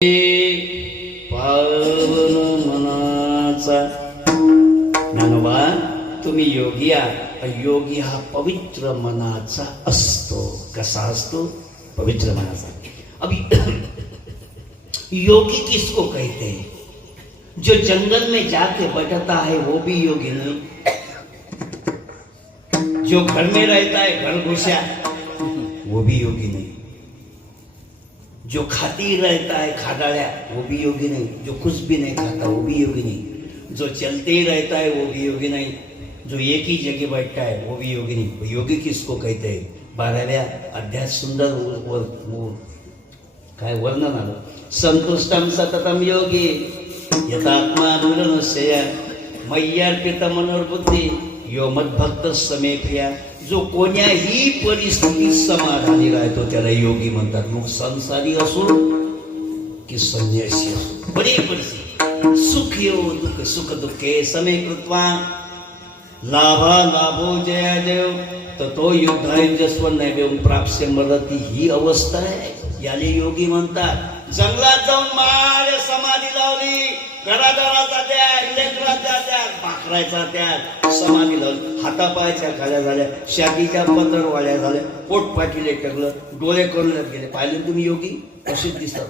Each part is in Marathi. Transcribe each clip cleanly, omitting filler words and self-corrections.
पावन मनाचा ज्ञानोबा तुम्ही योगी आहात. योगी हा पवित्र मनाचा असतो. कसा असतो? पवित्र मनाचा. अभी योगी किसको कहते हैं? जो जंगल में जाके बैठता है वो भी योगी नहीं. जो घर में रहता है घर घुसा वो भी योगी नहीं. जो खाती रहता है खाडाया वो भी योगी नहीं. जो कुछ भी नहीं खाता वो भी योगी नहीं. जो चलते ही रहता है वो भी योगी नहीं. जो एक ही जगह बैठता है वो भी योगी नहीं. योगी किसको कहते हैं? 12व्या अध्यायात सुंदर काय वर्णन आलं. संतुष्टम सततम योगी यथात्मा दुर्नशय मय्यार्पित मनोर्बुद्धी यो मद्भक्त समे प्रिया. जो कोण्याही परिस्थितीत समाधानी राहतो त्याला योगी म्हणतात. मग संसारी असो की संन्यासी असो, बरी परिस्थिती सुख येऊ दुःख सुख दुःखे समे कृत्वा लाभा लाभो जया जयो ततो युद्धायुजस्व नैवेम प्राप्स्य मरती. ही अवस्था आहे, याले योगी म्हणतात. जंगलात जाऊन मारे समाधी लावली, घरादाराचा त्याग, लेकराचा त्याग, भाकरायचा त्याग, समाधी लावली, हातापायाच्या खाल्या झाल्या, शादीच्या पत्रवाळ्या झाल्या, पोटपाटीले टकलं, डोळे करून गेले. पाहिले तुम्ही योगी कसे दिसतात.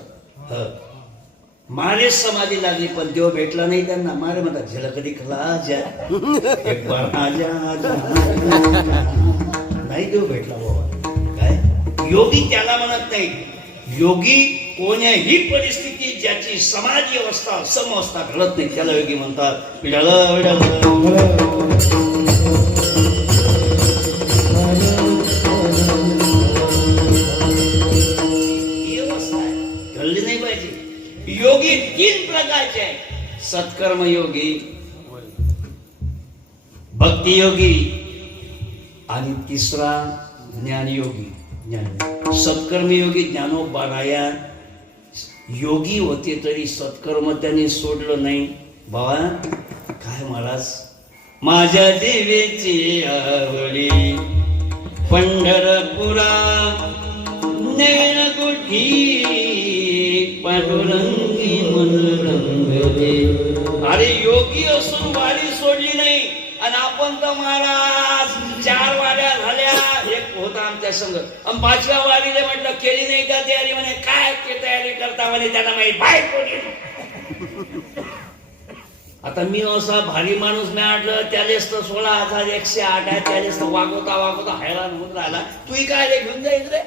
मारे समाधी लागली पण देव भेटला नाही त्यांना. मारे म्हणतात झलकधी खलाजा एक बार आजा नाही देव भेटला बाबा. काय योगी त्याला म्हणत नाही. योगी कोण्याही परिस्थितीत ज्याची समाधी अवस्था समवस्था घडत नाही त्याला योगी म्हणतात. ही अवस्था घडली नाही पाहिजे. योगी 3 प्रकारचे आहेत. सत्कर्म योगी, भक्ती योगी आणि तिसरा ज्ञान योगी. सत्कर्म योगी ज्ञानोबाराया योगी होते तरी सत्कर्म त्यांनी सोडलं नाही. बाबा काय महाराज, माझ्या देवेची आवडी पंढरपुरा नैन गुठी पांडुरंगी मनरंगले. अरे योगी असून वारी सोडली नाही. आणि आपण तर महाराज 4 वाड्या झाल्या. एक होता आमच्या संघ, 5व्या वारीला म्हटलं केली नाही का तयारी? म्हणे काय ते तयारी करता म्हणे, त्यांना माहिती बाय कोणी. आता मी असा भारी माणूस मिळालं, त्यालेच तर 16,108 आहे. त्यालेच तर वागवता वागवता हैराण होऊन राहिला. तू काय रे घेऊन जाईल रे?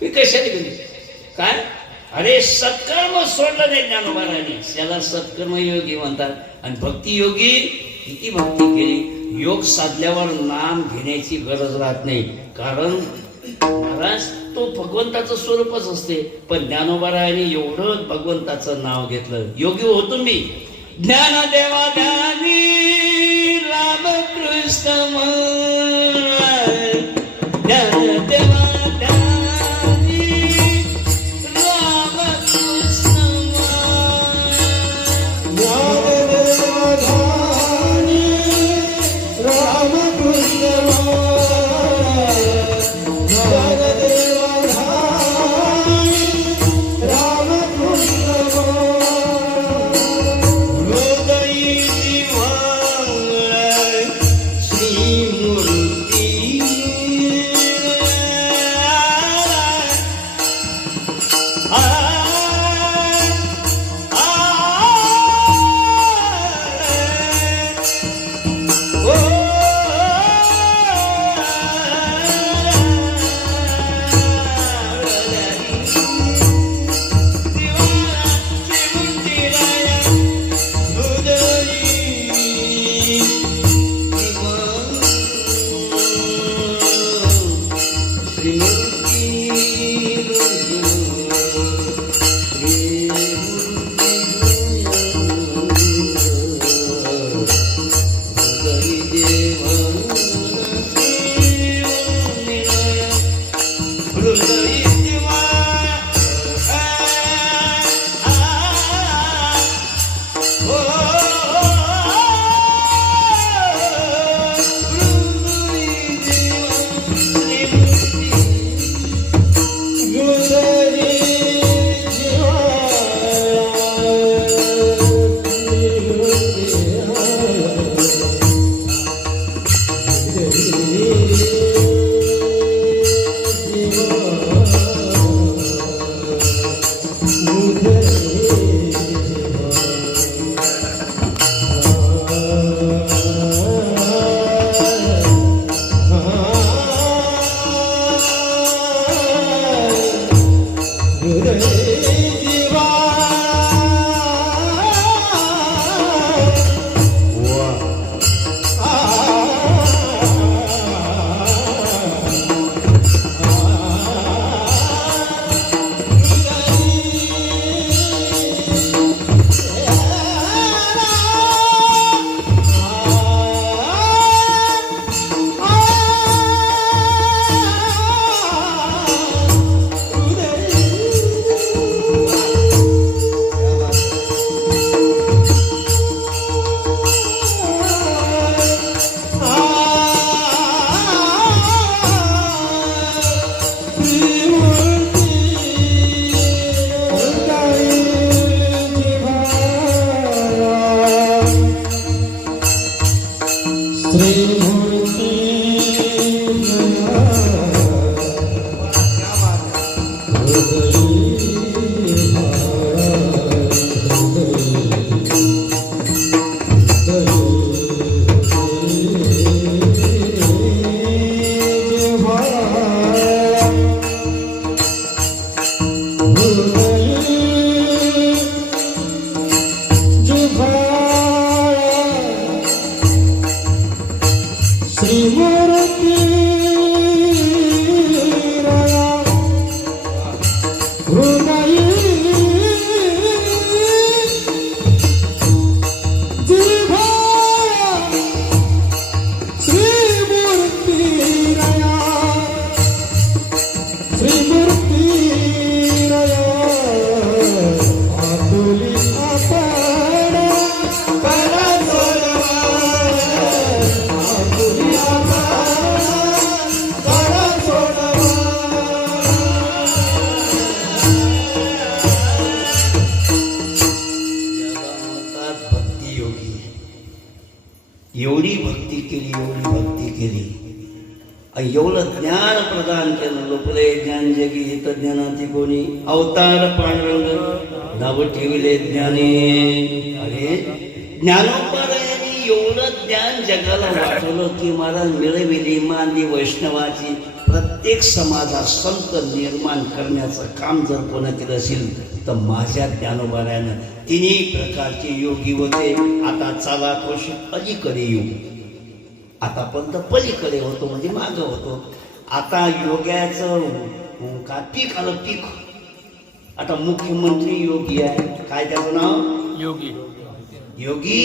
तू कशाने घेऊन काय? अरे सत्कर्म सोडलं नाही ज्ञानोबारांनी, त्याला सत्कर्म योगी म्हणतात. आणि भक्ती योगी किती भक्ती केली, योग साधल्यावर नाम घेण्याची गरज राहत नाही. कारण महाराज तो भगवंताचं स्वरूपच असते. पण ज्ञानोबारांनी एवढं भगवंताचं नाव घेतलं. योगी होतो मी. ज्ञान देवा ज्ञानी रामकृष्ण ज्ञान देवा श्री एवढी भक्ती केली, एवढी भक्ती केली, एवढं ज्ञान प्रदान केलं. लोकले ज्ञान जगी येत ज्ञानाची कोणी, अवतार पांडुरंग नाव ठेवले ज्ञानी. अरे ज्ञानोपारायणी एवढं ज्ञान जगाला वाटवलं की महाराज मिळविली मानली वैष्णवाची. प्रत्येक समाजात संत निर्माण करण्याचं काम जर कोणा केलं असेल तर माझ्या ज्ञानोबाऱ्यानं तिन्ही प्रकारचे योगी होते. आता चला कोश अलीकडे येऊ. आतापर्यंत पलीकडे होतो म्हणजे मागं होतो. आता योग्याचं का पीक आलं पीक. आता मुख्यमंत्री योगी आहे. काय त्याचं नाव? योगी. योगी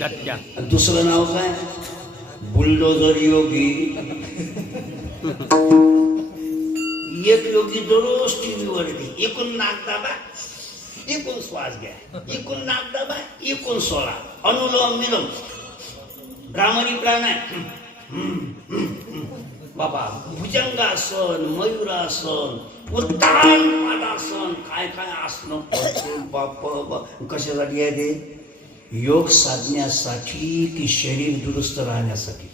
दत्त्या. दुसरं नाव काय? बुलडोजर योगी. एक योगी दररोज टीव्हीवर येते. एकूण नाक दाबा, एकूण श्वास घ्या, एकूण नाक दाबा, एकूण सोडा, अनुलोम विलोम, भ्रामरी प्राणायाम. बाबा भुजंगासन, मयुरासन, उत्तान पादासन, काय काय आसन. बाप कशासाठी आहे ते? योग साधण्यासाठी की शरीर दुरुस्त राहण्यासाठी?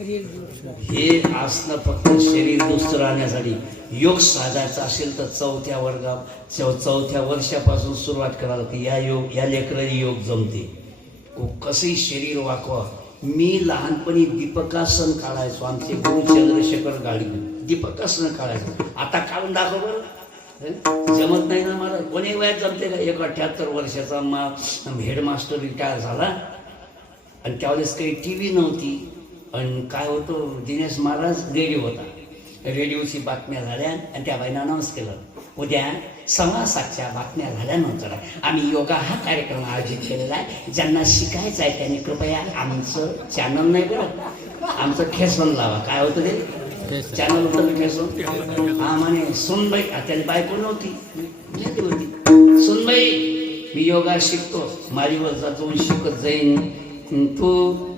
हे आसनं फक्त शरीर दुरुस्त राहण्यासाठी. योग साधायचा असेल तर चौथ्या वर्षापासून सुरुवात करायला की या लेकराची योग जमते. कसंही शरीर वाकवा. मी लहानपणी दीपकासन काढायचो. आमचे गुरु चंद्रशेखर गाडी दीपकासन काढायचो. आता काढून दाखव बरं. जमत नाही ना मला. कोणी वयात जमते का? 78 वर्षाचा हेडमास्टर रिटायर झाला आणि त्यावेळेस काही TV नव्हती. आणि काय होतं, दिनेश महाराज रेडिओ होता. रेडिओची बातम्या झाल्या आणि त्या बाईनं अनाऊन्स केलं, उद्या 7:15च्या बातम्या झाल्यानंतर आम्ही योगा हा कार्यक्रम आयोजित केलेला आहे. ज्यांना शिकायचं आहे त्यांनी कृपया आमचं चॅनल नाही बरं, आमचं ठेसन लावा. काय होतं ते चॅनल होतं ठेसन. हा म्हणे सुनबाई, त्याला बायको नव्हती होती. सुनबाई मी योगा शिकतो, मारीवर जाऊन शिकत जाईन, तू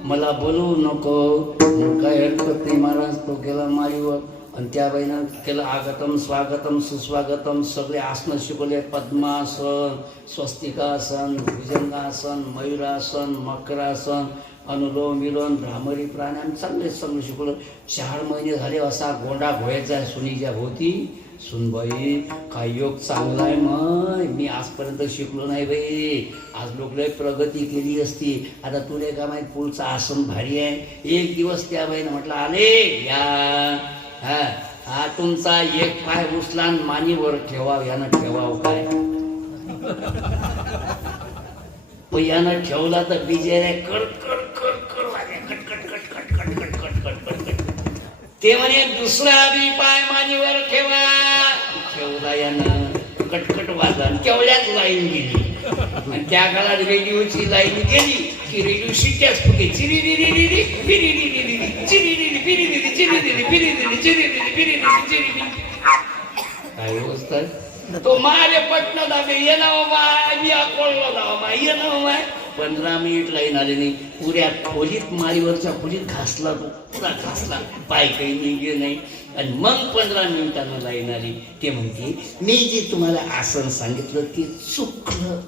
मला बोलवू नको. काय हरकत नाही महाराज. तो गेला मारीवर आणि त्या बाईनं केलं आगतम स्वागतम सुस्वागतम. सगळे आसनं शिकवले. पद्मासन, स्वस्तिकासन, भुजंगासन, मयुरासन, मकरासन, अनुलोम विलोम, भ्रामरी प्राणायाम सगळे शिकवलं. 4 महिने झाले. असा गोंडा घोळायचा सुनीच्या भोवती. सुनबाई काय योग चांगला आहे. मग मी आजपर्यंत शिकलो नाही बाई. आज लोकले प्रगती केली असती. आता तुला का माहिती पुढचं आसन भारी आहे. एक दिवस त्या बाईनं म्हटलं आले या. हा हा तुमचा एक पाय उचला मानीवर ठेवाव, यानं ठेवाव काय? पण यानं ठेवला तर बिजेऱ्या कड कड कड कड वाजल्या, कट कट कट कट कट कट कट कट कट कट. ते म्हणे दुसरा बी पाय मानीवर ठेवा. ठेवला यानं, कटकट वाजला, तेवढ्याच लाईन गेली. आणि त्या काळात रेडिओची लाईन गेली की रेडिओ शिट्याच फुगे, चिरी री री री री पिरी री री री चिरी री री पिरी री री चिरी री री पिरी री री चिरी री री पिरी री री चिरी री. काय व्यवस्था तो मारे पटना दाबे ये ना बाबा, मी अकोळला जावा मा, ये ना बाबा. 15 मिनिट लाईन आली नाही. पुऱ्या खोलीत, मारीवरच्या खोलीत घासला तो, पुरा घासला, पाय काही निघे नाही. आणि मग 15 मिनिटांना लाईन आली. ते म्हणते मी जे तुम्हाला आसन सांगितलं ते चुकलं.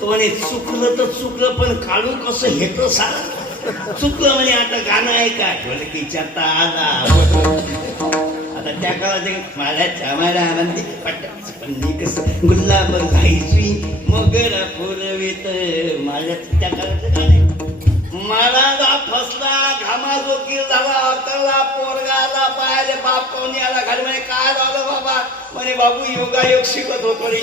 तो म्हणे चुकलं तर चुकलं, पण काढू कसं हे तर सांग. चुकलं म्हणे आता गाणं आहे का? की चता आला. आता त्या काळात मला चमाला आनंदी पटाच पण कसं गुलाब घायची मगरा पुरवित. माझ्या त्या काळाचं गाणे मला जा फसला, घामाजोगी झाला, अकलला, पोरगाला, पायाले बाप कोणी आला घाल. म्हणे काय झालं बाबा? म्हणे बाबू योगायोग शिकत होतो रे,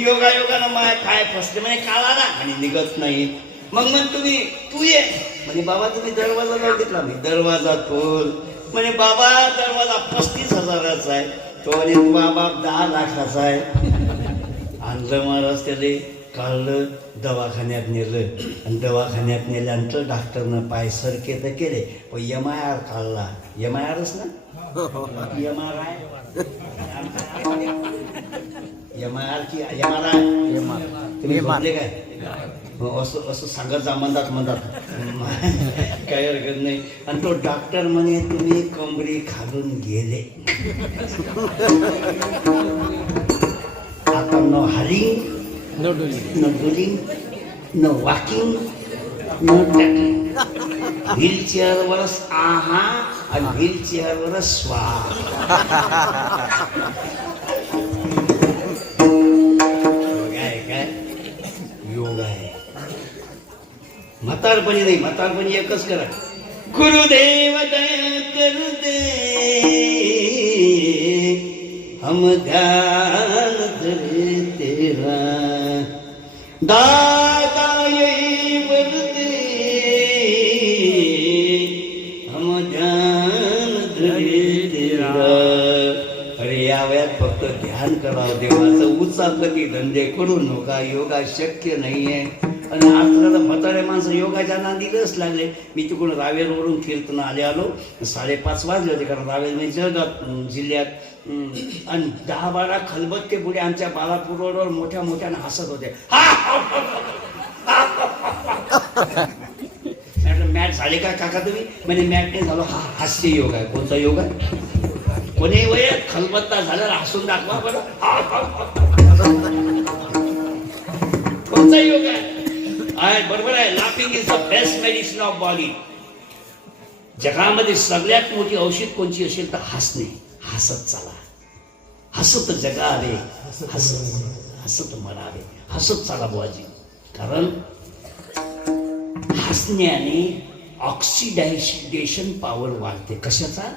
योगायोगानं माय पाय फसले. म्हणे काळा ना आणि निघत नाही. मग तुम्ही तू ये. म्हणे बाबा तुम्ही दरवाजा लावून घेतला. मी दरवाजा खोल. म्हणे बाबा दरवाजा 35,000चा आहे. तो म्हणे बाबा 10 लाखाचा आहे. आणलं महाराज त्याला, काढलं, दवाखान्यात नेलं. आणि दवाखान्यात नेल्यानंतर डॉक्टरनं पाय सरके तर केले, पण MRI काढला. MRIच ना, MRI की MRI तुम्ही म्हणले काय? असं असं सांगत जा म्हणतात काही हरकत नाही. आणि तो डॉक्टर म्हणे तुम्ही कमरी खालून गेले. आता नो हलिंग, नो डुलिंग, नो वॉकिंग, नो टॅकिंग. व्हीलचेअरवरच आहा आणि व्हीलचेअरवरच स्वाहा. योग आहे. म्हातारपणी नाही, म्हातारपणी एकच करा, गुरुदेव दया कर दे, हम ध्यान धरे तेरा, दादा यही वर दे, हम ध्यान धरे तेरा. अरे या वयात फक्त ध्यान करावं देवाचं. उचापती धंदे करू नका, योगा शक्य नाहीये. आणि आजकाल म्हातारे माणसं योगाच्या नांदीलाच लागले. मी तिकडून रावेरवरून कीर्तन आलो. 5:30 वाजले होते, कारण रावेर म्हणजे जळगाव जिल्ह्यात. आणि 10-12 खलबत्ते पुढे आमच्या बाळापूर रोडवर मोठ्या मोठ्यानं हसत होते. मॅट झाले का काका तुम्ही? म्हणजे मॅट नाही झालो. हा हास्य योग आहे. कोणता योग आहे? कोणी वयात खलबत्ता झाल्यावर हसून दाखवा बरं. कोणता योग आहे? बरोबर आहे. Laughing is the best medicine of body. जगामध्ये सगळ्यात मोठी औषध कोणची असेल तर हसणे. हसत चाला, हसत जगावे, हसत मरावे, हसत चाला बुवाजी. कारण हसण्याने ऑक्सिडायझेशन पॉवर वाढते. कशाचा?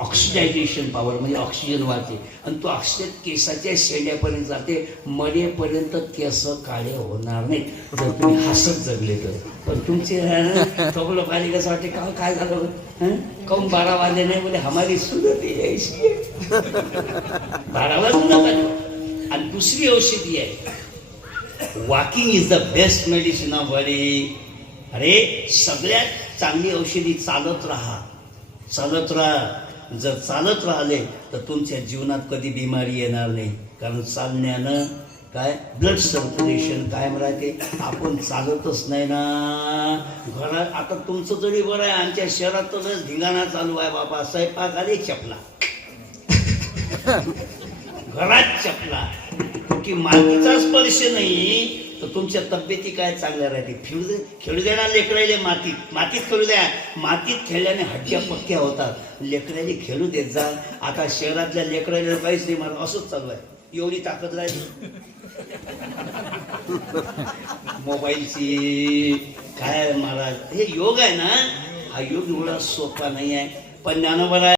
ऑक्सिडायझेशन पॉवर म्हणजे ऑक्सिजन वाढते. आणि तो ऑक्सिजन केसाच्या शेंड्यापर्यंत जाते. मरेपर्यंत केस काळे होणार नाही जर तुम्ही हसत जगले तर. पण तुमचे थोडं पाहिजे कसं वाटते का काय झालं काऊन 12 वाजले नाही बोले हमारी सुरत यायची 12 वाजून जातात. आणि दुसरी औषधी आहे walking is the best medicine of body. अरे सगळ्यात चांगली औषधी चालत राहा, चालत राहा. जर चालत राहिले तर तुमच्या जीवनात कधी बिमारी येणार नाही. कारण चालण्यानं काय ब्लड सर्क्युलेशन कायम राहते. आपण चालतच नाही ना घरात. आता तुमचं तरी बरं आहे, आमच्या शहरात तर धिंगाणा चालू आहे बाबा. स्वयंपाक आले चपला, घरात चपला, की मातीचा स्पर्श नाही तर तुमच्या तब्येती काय चांगल्या राहते. खेळू द्या ना लेकरायले मातीत, मातीत खेळू द्या. मातीत खेळल्याने हड्ड्या पक्क्या होतात. लेकरायले खेळू देत जा. आता शहरातल्या लेकरायला काहीच नाही मला असंच चालू आहे. एवढी ताकद राहिली मोबाईलची काय महाराज. हे योग आहे ना, हा योग एवढा सोपा नाही आहे. पण ज्ञानोबाला